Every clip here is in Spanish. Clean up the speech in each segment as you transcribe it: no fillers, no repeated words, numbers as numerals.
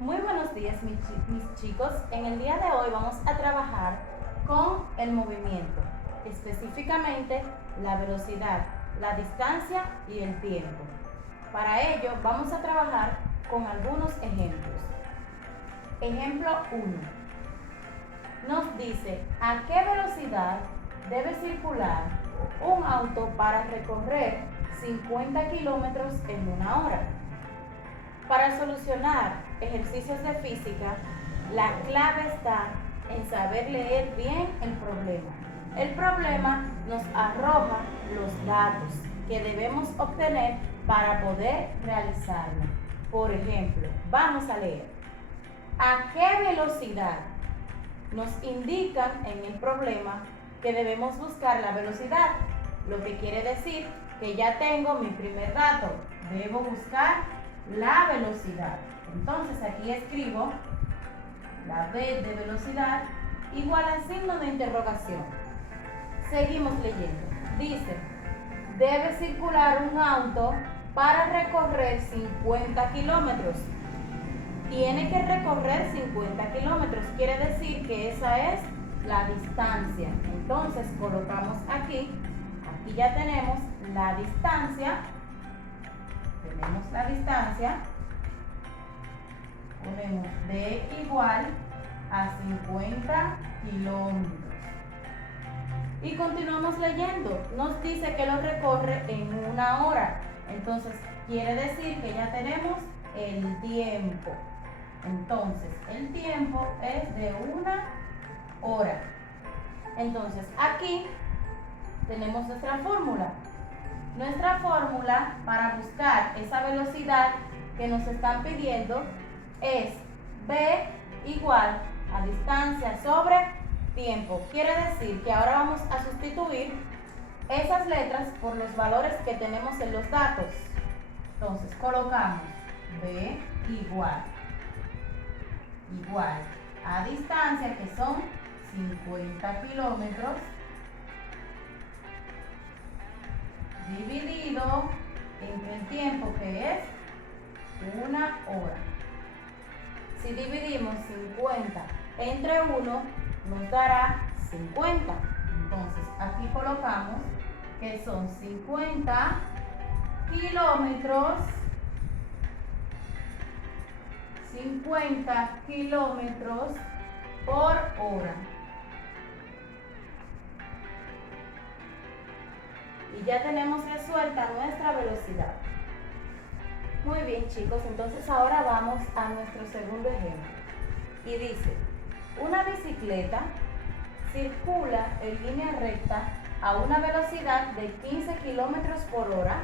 Muy buenos días mis chicos. En el día de hoy vamos a trabajar con el movimiento, específicamente la velocidad, la distancia y el tiempo. Para ello vamos a trabajar con algunos ejemplos. Ejemplo 1. Nos dice a qué velocidad debe circular un auto para recorrer 50 kilómetros en una hora. Para solucionar ejercicios de física, la clave está en saber leer bien el problema. El problema nos arroja los datos que debemos obtener para poder realizarlo. Por ejemplo, vamos a leer. ¿A qué velocidad? Nos indican en el problema que debemos buscar la velocidad, lo que quiere decir que ya tengo mi primer dato. Debo buscar la velocidad. Entonces aquí escribo la V de velocidad igual al signo de interrogación. Seguimos leyendo. Dice, debe circular un auto para recorrer 50 kilómetros. Tiene que recorrer 50 kilómetros. Quiere decir que esa es la distancia. Entonces colocamos aquí ya tenemos la distancia. Tenemos la distancia. Ponemos D igual a 50 kilómetros. Y continuamos leyendo. Nos dice que lo recorre en una hora. Entonces, quiere decir que ya tenemos el tiempo. Entonces, el tiempo es de una hora. Entonces, aquí tenemos nuestra fórmula. Nuestra fórmula para buscar esa velocidad que nos están pidiendo es V igual a distancia sobre tiempo. Quiere decir que ahora vamos a sustituir esas letras por los valores que tenemos en los datos. Entonces colocamos V igual a distancia, que son 50 kilómetros, dividido entre el tiempo, que es una hora. Si dividimos 50 entre 1, nos dará 50. Entonces aquí colocamos que son 50 kilómetros, 50 kilómetros por hora. Y ya tenemos resuelta nuestra velocidad. Muy bien, chicos, entonces ahora vamos a nuestro segundo ejemplo. Y dice, una bicicleta circula en línea recta a una velocidad de 15 kilómetros por hora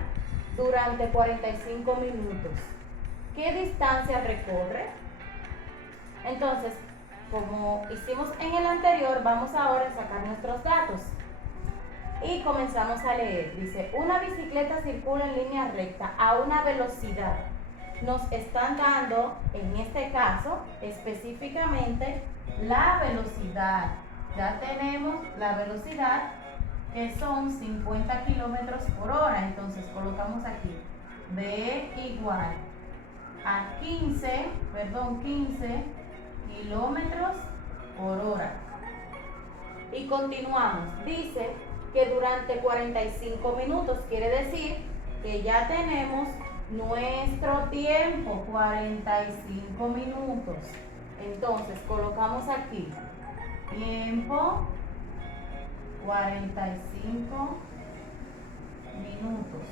durante 45 minutos. ¿Qué distancia recorre? Entonces, como hicimos en el anterior, vamos ahora a sacar nuestros datos. Y comenzamos a leer. Dice, una bicicleta circula en línea recta a una velocidad. Nos están dando, en este caso, específicamente, la velocidad. Ya tenemos la velocidad, que son 50 kilómetros por hora. Entonces colocamos aquí V igual a 15 kilómetros por hora. Y continuamos. Dice que durante 45 minutos, quiere decir que ya tenemos nuestro tiempo, 45 minutos. Entonces colocamos aquí tiempo 45 minutos.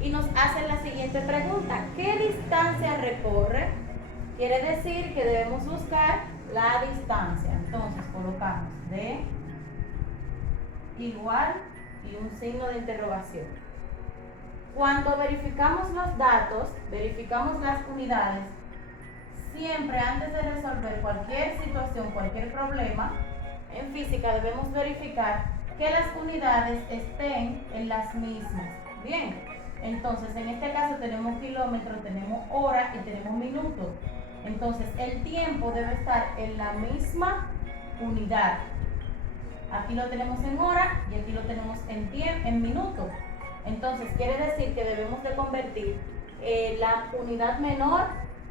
Y nos hacen la siguiente pregunta: ¿qué distancia recorre? Quiere decir que debemos buscar la distancia. Entonces colocamos D igual y un signo de interrogación. Cuando verificamos los datos, verificamos las unidades, siempre antes de resolver cualquier situación, cualquier problema en física, debemos verificar que las unidades estén en las mismas. Bien, entonces en este caso tenemos kilómetros, tenemos hora y tenemos minutos. Entonces el tiempo debe estar en la misma unidad. Aquí lo tenemos en hora y aquí lo tenemos en minutos. Entonces quiere decir que debemos de convertir la unidad menor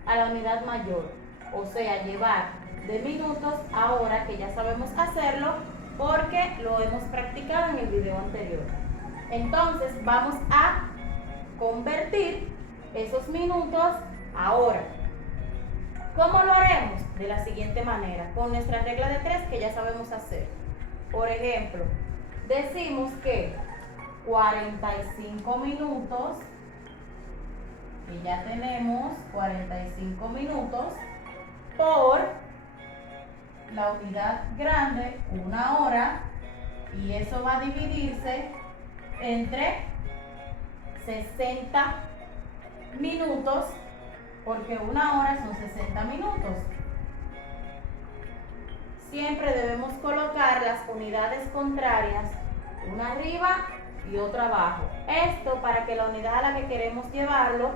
a la unidad mayor, o sea, llevar de minutos a hora, que ya sabemos hacerlo porque lo hemos practicado en el video anterior. Entonces vamos a convertir esos minutos a hora. ¿Cómo lo haremos? De la siguiente manera, con nuestra regla de 3 que ya sabemos hacer. Por ejemplo, decimos que 45 minutos, que ya tenemos 45 minutos, por la unidad grande, 1 hora, y eso va a dividirse entre 60 minutos, porque 1 hora son 60 minutos. Siempre debemos colocar las unidades contrarias, una arriba y otra abajo. Esto para que la unidad a la que queremos llevarlo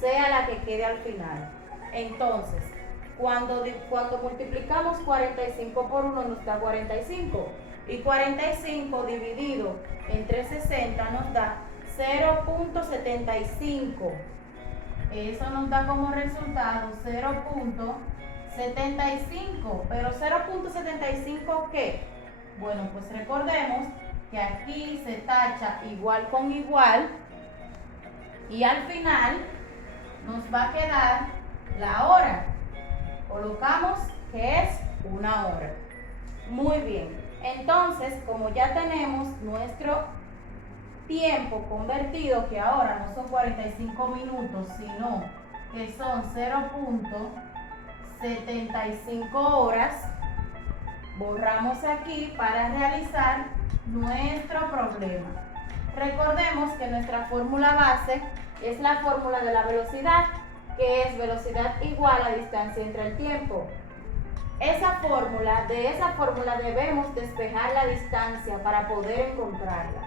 sea la que quede al final. Entonces, cuando multiplicamos 45 por 1 nos da 45. Y 45 dividido entre 60 nos da 0.75. Eso nos da como resultado 0.75. ¿Pero 0.75 qué? Bueno, pues recordemos que aquí se tacha igual con igual y al final nos va a quedar la hora. Colocamos que es 1 hora. Muy bien. Entonces, como ya tenemos nuestro tiempo convertido, que ahora no son 45 minutos, sino que son 0.75 horas, borramos aquí para realizar nuestro problema. Recordemos que nuestra fórmula base es la fórmula de la velocidad, que es velocidad igual a distancia entre el tiempo. De esa fórmula debemos despejar la distancia para poder encontrarla.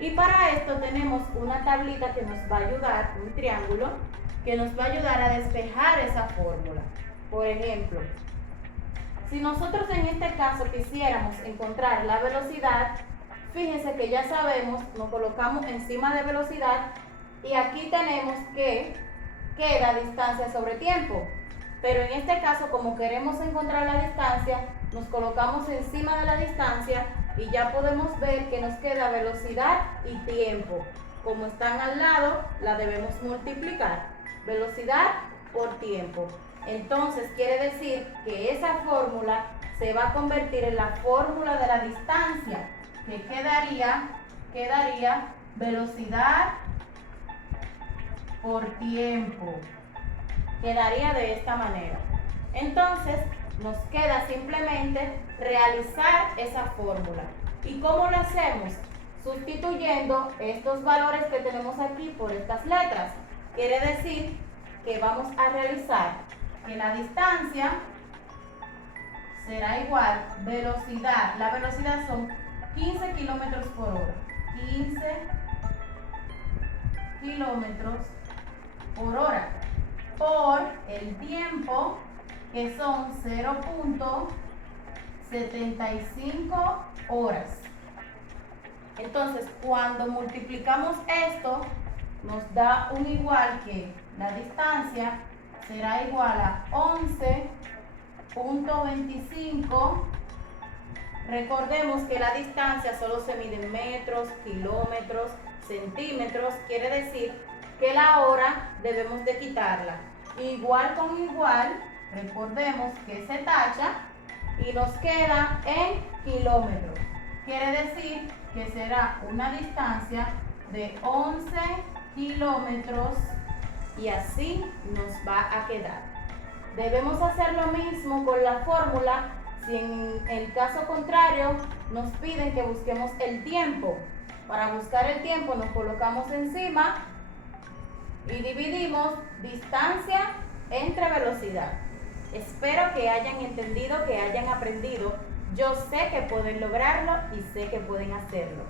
Y para esto tenemos una tablita que nos va a ayudar, un triángulo, que nos va a ayudar a despejar esa fórmula. Por ejemplo, si nosotros en este caso quisiéramos encontrar la velocidad, fíjense que ya sabemos, nos colocamos encima de velocidad y aquí tenemos que queda distancia sobre tiempo. Pero en este caso, como queremos encontrar la distancia, nos colocamos encima de la distancia y ya podemos ver que nos queda velocidad y tiempo. Como están al lado, la debemos multiplicar. Velocidad por tiempo. Entonces quiere decir que esa fórmula se va a convertir en la fórmula de la distancia, que quedaría velocidad por tiempo. Quedaría de esta manera. Entonces nos queda simplemente realizar esa fórmula. ¿Y cómo lo hacemos? Sustituyendo estos valores que tenemos aquí por estas letras. Quiere decir que vamos a realizar que la distancia será igual velocidad. La velocidad son 15 kilómetros por hora. 15 kilómetros por hora. Por el tiempo, que son 0.75 horas. Entonces, cuando multiplicamos esto, nos da un igual que la distancia será igual a 11.25. Recordemos que la distancia solo se mide en metros, kilómetros, centímetros. Quiere decir que la hora debemos de quitarla. Igual con igual, recordemos que se tacha y nos queda en kilómetros. Quiere decir que será una distancia de 11 kilómetros y así nos va a quedar. Debemos hacer lo mismo con la fórmula si en el caso contrario nos piden que busquemos el tiempo. Para buscar el tiempo nos colocamos encima y dividimos distancia entre velocidad. Espero que hayan entendido, que hayan aprendido. Yo sé que pueden lograrlo y sé que pueden hacerlo.